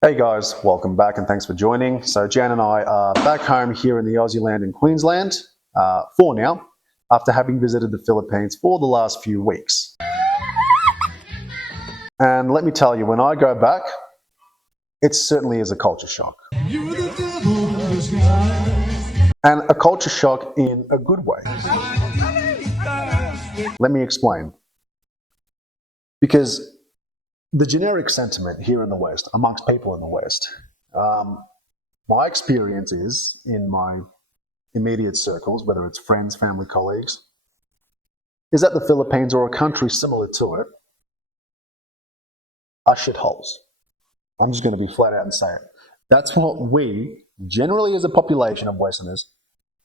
Hey guys, welcome back and thanks for joining. So Jan and I are back home here in the Aussie land in Queensland for now, after having visited the Philippines for the last few weeks. And let me tell you, when I go back, it certainly is a culture shock. And a culture shock in a good way. Let me explain. Because the generic sentiment here in the West, amongst people in the West, my experience is in my immediate circles, whether it's friends, family, colleagues, is that the Philippines or a country similar to it are shitholes. I'm just going to be flat out and say it. That's what we, generally as a population of Westerners,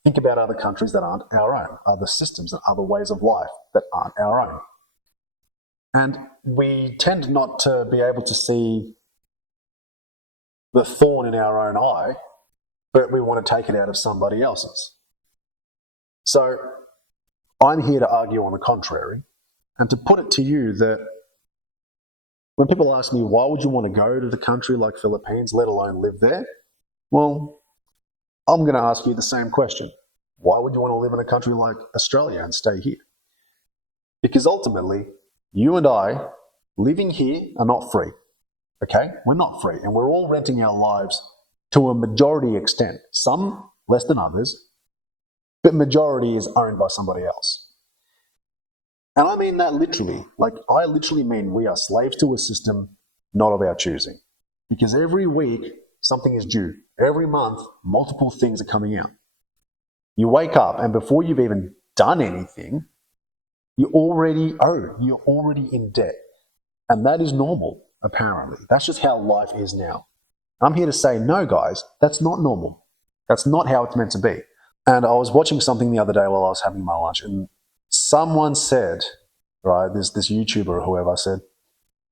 think about other countries that aren't our own, other systems and other ways of life that aren't our own. And we tend not to be able to see the thorn in our own eye, but we want to take it out of somebody else's. So I'm here to argue on the contrary and to put it to you that when people ask me, why would you want to go to the country like Philippines, let alone live there? Well, I'm going to ask you the same question. Why would you want to live in a country like Australia and stay here? Because ultimately, you and I living here are not free. Okay? We're not free. And we're all renting our lives to a majority extent. Some less than others, but majority is owned by somebody else. And I mean that literally. Like, I literally mean we are slaves to a system not of our choosing. Because every week, something is due. Every month, multiple things are coming out. You wake up, and before you've even done anything, you already owe. You're already in debt. And that is normal, apparently. That's just how life is now. I'm here to say, no, guys, that's not normal. That's not how it's meant to be. And I was watching something the other day while I was having my lunch, and someone said, right, this YouTuber or whoever said,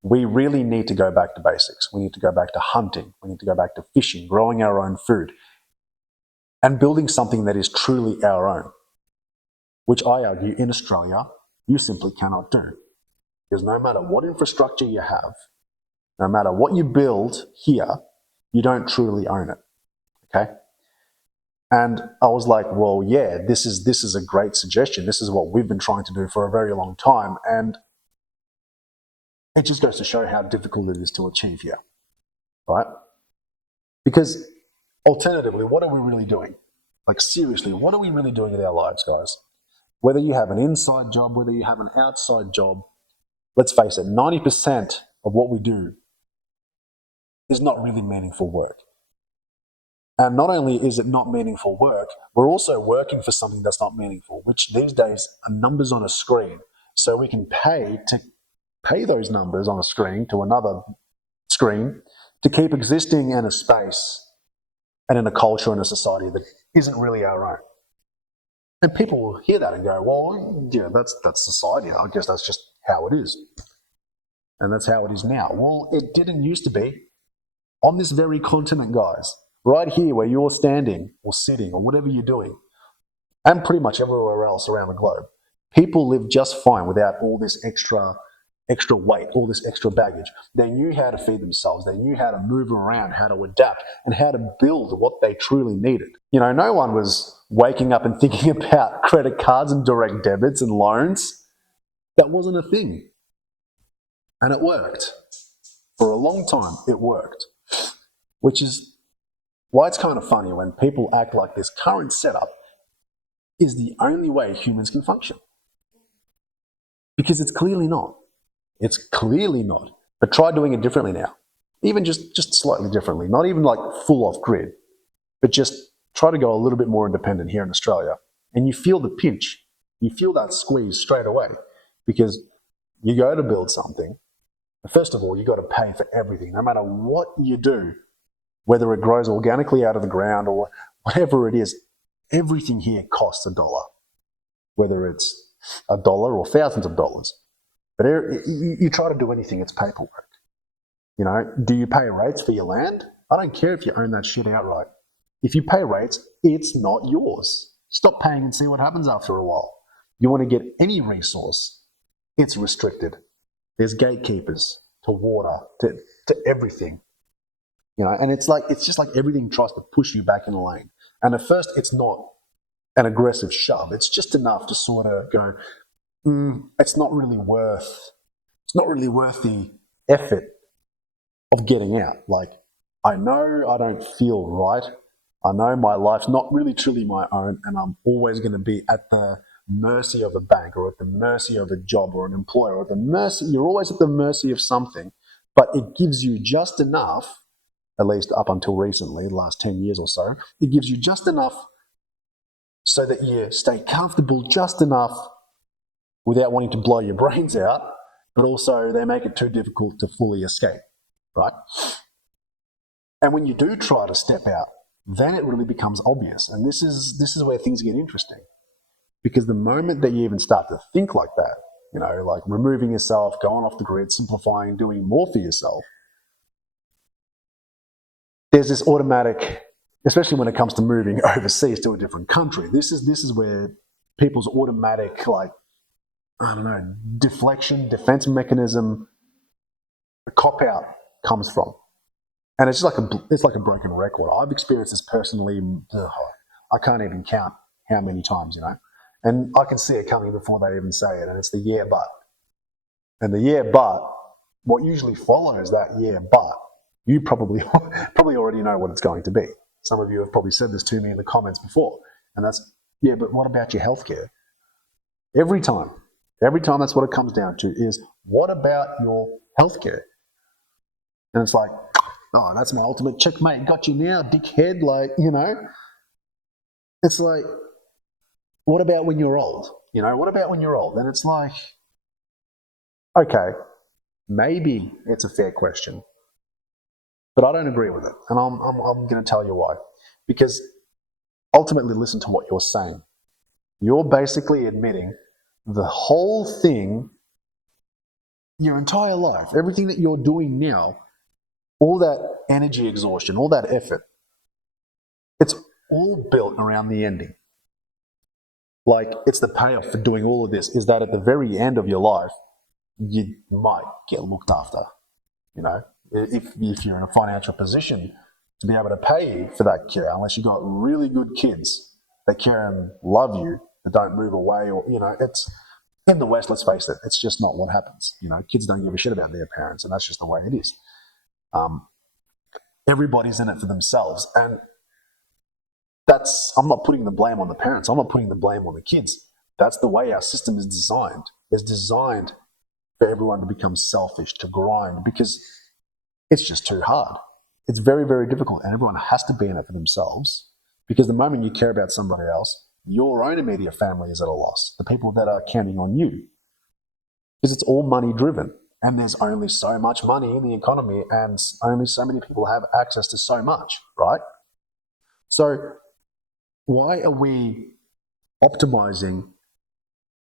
we really need to go back to basics. We need to go back to hunting. We need to go back to fishing, growing our own food, and building something that is truly our own, which I argue in Australia, you simply cannot do. Because no matter what infrastructure you have, no matter what you build here, you don't truly own it. Okay? And I was like, well, yeah, this is a great suggestion. This is what we've been trying to do for a very long time. And it just goes to show how difficult it is to achieve here, right? Because alternatively, what are we really doing? Like, seriously, what are we really doing with our lives, guys? Whether you have an inside job, whether you have an outside job, let's face it, 90% of what we do is not really meaningful work. And not only is it not meaningful work, we're also working for something that's not meaningful, which these days are numbers on a screen. So we can pay those numbers on a screen to another screen to keep existing in a space and in a culture and a society that isn't really our own. And people will hear that and go, well, yeah, that's society. I guess that's just how it is. And that's how it is now. Well, it didn't used to be. On this very continent, guys, right here where you're standing or sitting or whatever you're doing, and pretty much everywhere else around the globe, people live just fine without all this extra weight, all this extra baggage. They knew how to feed themselves. They knew how to move around, how to adapt, and how to build what they truly needed. You know, no one was waking up and thinking about credit cards and direct debits and loans. That wasn't a thing. And it worked. For a long time, it worked. Which is why it's kind of funny when people act like this current setup is the only way humans can function. Because it's clearly not. It's clearly not. But try doing it differently now. Even just slightly differently. Not even like full off grid. But just try to go a little bit more independent here in Australia. And you feel the pinch. You feel that squeeze straight away. Because you go to build something. First of all, you got to pay for everything. No matter what you do, whether it grows organically out of the ground or whatever it is, everything here costs $1. Whether it's $1 or thousands of dollars. But you try to do anything, it's paperwork. You know, do you pay rates for your land? I don't care if you own that shit outright. If you pay rates, it's not yours. Stop paying and see what happens after a while. You want to get any resource, it's restricted. There's gatekeepers to water, to everything. And it's just like everything tries to push you back in a lane. And at first, it's not an aggressive shove. It's just enough to sort of go, it's not really worth. It's not really worth the effort of getting out. Like, I know I don't feel right. I know my life's not really truly my own, and I'm always going to be at the mercy of a bank or at the mercy of a job or an employer or at the mercy. You're always at the mercy of something, but it gives you just enough, at least up until recently, the last 10 years or so, it gives you just enough so that you stay comfortable just enough without wanting to blow your brains out, but also they make it too difficult to fully escape, right? And when you do try to step out, then it really becomes obvious. And this is where things get interesting. Because the moment that you even start to think like that, like removing yourself, going off the grid, simplifying, doing more for yourself, there's this automatic, especially when it comes to moving overseas to a different country, this is where people's automatic, like, I don't know, deflection, defense mechanism, cop out comes from. And it's like a broken record. I've experienced this personally. I can't even count how many times. And I can see it coming before they even say it. And it's the yeah, but. And the yeah, but, what usually follows that yeah, but, you probably already know what it's going to be. Some of you have probably said this to me in the comments before. And that's, yeah, but what about your healthcare? Every time that's what it comes down to is, what about your healthcare? And it's like, oh, that's my ultimate checkmate. Got you now, dickhead. It's like, what about when you're old? What about when you're old? And it's like, okay, maybe it's a fair question, but I don't agree with it. And I'm going to tell you why. Because ultimately, listen to what you're saying. You're basically admitting the whole thing, your entire life, everything that you're doing now, all that energy exhaustion, all that effort, it's all built around the ending. Like, it's the payoff for doing all of this is that at the very end of your life, you might get looked after. If you're in a financial position to be able to pay for that care, unless you've got really good kids that care and love you, that don't move away, or, it's in the West, let's face it, it's just not what happens. Kids don't give a shit about their parents, and that's just the way it is. Everybody's in it for themselves. And I'm not putting the blame on the parents. I'm not putting the blame on the kids. That's the way our system is designed. It's designed for everyone to become selfish, to grind, because it's just too hard. It's very, very difficult, and everyone has to be in it for themselves, because the moment you care about somebody else, your own immediate family is at a loss, the people that are counting on you, because it's all money driven. And there's only so much money in the economy, and only so many people have access to so much, right? So why are we optimizing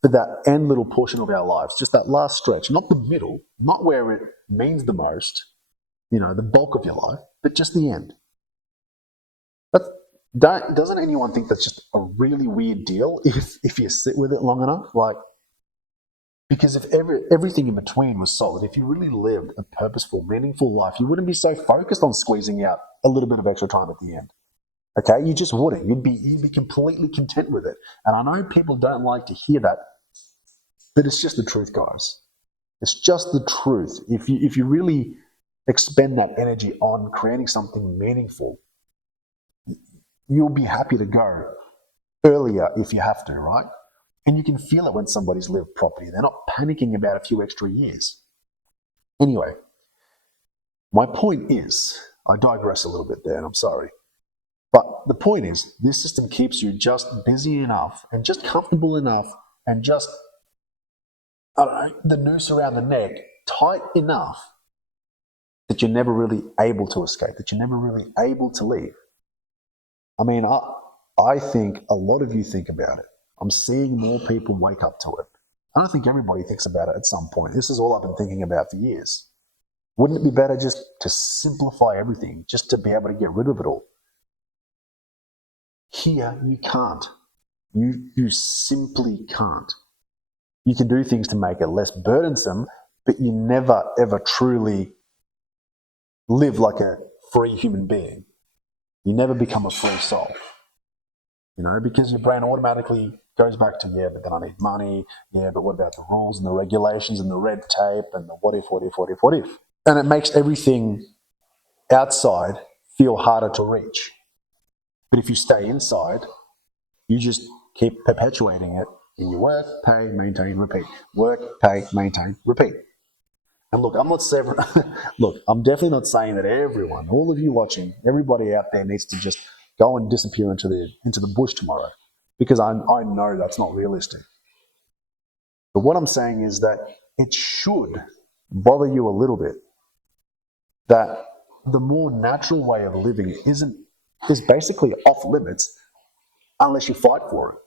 for that end little portion of our lives, just that last stretch, not the middle, not where it means the most, the bulk of your life, but just the end? Doesn't anyone think that's just a really weird deal if you sit with it long enough? Like, because if everything in between was solid, if you really lived a purposeful, meaningful life, you wouldn't be so focused on squeezing out a little bit of extra time at the end. Okay, you just wouldn't. You'd be completely content with it. And I know people don't like to hear that, but it's just the truth, guys. It's just the truth. If you really expend that energy on creating something meaningful, you'll be happy to go earlier if you have to, right? And you can feel it when somebody's lived properly. They're not panicking about a few extra years. Anyway, my point is, I digress a little bit there, and I'm sorry. But the point is, this system keeps you just busy enough and just comfortable enough and just, I don't know, the noose around the neck tight enough that you're never really able to escape, that you're never really able to leave. I mean, I think a lot of you think about it. I'm seeing more people wake up to it. I don't think everybody thinks about it at some point. This is all I've been thinking about for years. Wouldn't it be better just to simplify everything, just to be able to get rid of it all? Here, you can't. You simply can't. You can do things to make it less burdensome, but you never, ever truly live like a free human being. You never become a free soul, because your brain automatically goes back to, yeah, but then I need money. Yeah, but what about the rules and the regulations and the red tape and the what if, what if, what if, what if? And it makes everything outside feel harder to reach. But if you stay inside, you just keep perpetuating it in your work, pay, maintain, repeat. Work, pay, maintain, repeat. And look, I'm not saying, look, I'm definitely not saying that everyone, all of you watching, everybody out there needs to just go and disappear into the bush tomorrow, because I know that's not realistic. But what I'm saying is that it should bother you a little bit that the more natural way of living is basically off limits unless you fight for it.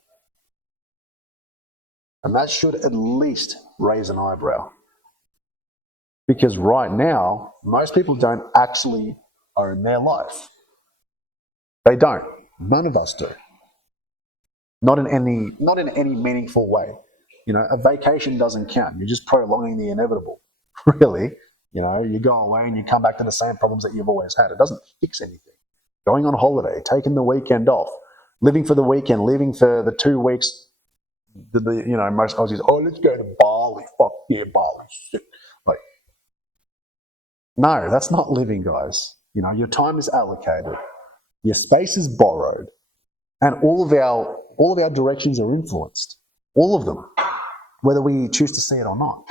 And that should at least raise an eyebrow. Because right now, most people don't actually own their life. They don't. None of us do. Not in any meaningful way. A vacation doesn't count. You're just prolonging the inevitable. Really. You go away and you come back to the same problems that you've always had. It doesn't fix anything. Going on holiday, taking the weekend off, living for the weekend, living for the 2 weeks. Most Aussies, oh, let's go to Bali. Fuck yeah, Bali. Shit. Like, no, that's not living, guys. Your time is allocated, your space is borrowed, and all of our directions are influenced. All of them, whether we choose to see it or not.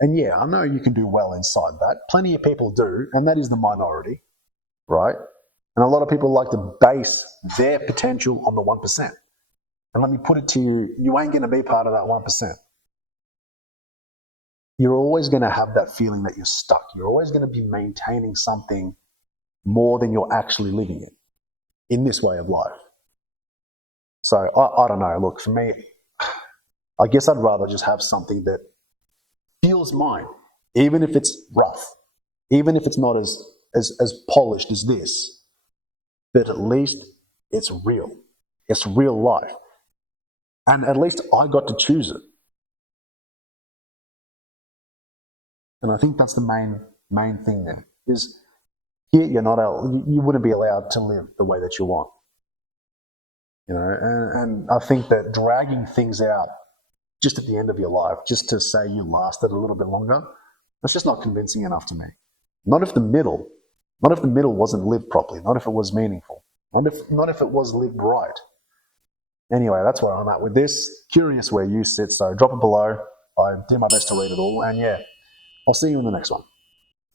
And yeah, I know you can do well inside that. Plenty of people do, and that is the minority, right? And a lot of people like to base their potential on the 1%. And let me put it to you, you ain't going to be part of that 1%. You're always going to have that feeling that you're stuck. You're always going to be maintaining something more than you're actually living it in this way of life. So I don't know. Look, for me, I guess I'd rather just have something that feels mine, even if it's rough, even if it's not as polished as this, but at least it's real. It's real life. And at least I got to choose it. And I think that's the main thing there is here you wouldn't be allowed to live the way that you want. And I think that dragging things out just at the end of your life, just to say you lasted a little bit longer, that's just not convincing enough to me. Not if the middle wasn't lived properly, not if it was meaningful, not if it was lived right. Anyway, that's where I'm at with this. Curious where you sit, so drop it below. I do my best to read it all, and yeah, I'll see you in the next one.